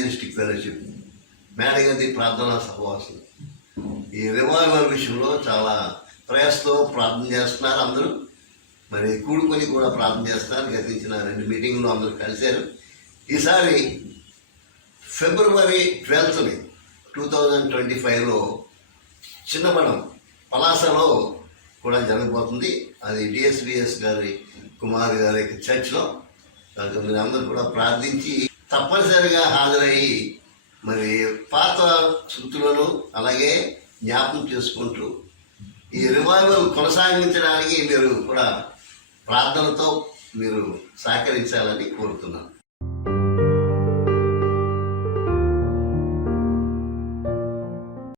Evangelistic fellowship, మేడగది ప్రార్థనా సహవాసం. ఈ రివైవల్ విషయంలో చాలా ప్రయాసతో ప్రార్థన చేస్తున్నారు అందరూ. మరి కూడుకొని కూడా ప్రార్థన చేస్తున్నారు. గతించిన 2 మీటింగ్లు అందరూ కలిశారు. ఈసారి ఫిబ్రవరి 12th 2025లో చిన్నమడం పలాసలో కూడా జరగబోతుంది. అది డిఎస్విఎస్ గారి కుమార్ గారి చర్చ్లో. మీరు అందరూ కూడా ప్రార్థించి తప్పనిసరిగా హాజరయ్యి మరి పాత శృతులను అలాగే జ్ఞాపకం చేసుకుంటూ ఈ రివైవల్ కొనసాగించడానికి మీరు కూడా ప్రార్థనతో మీరు సహకరించాలని కోరుతున్నాను.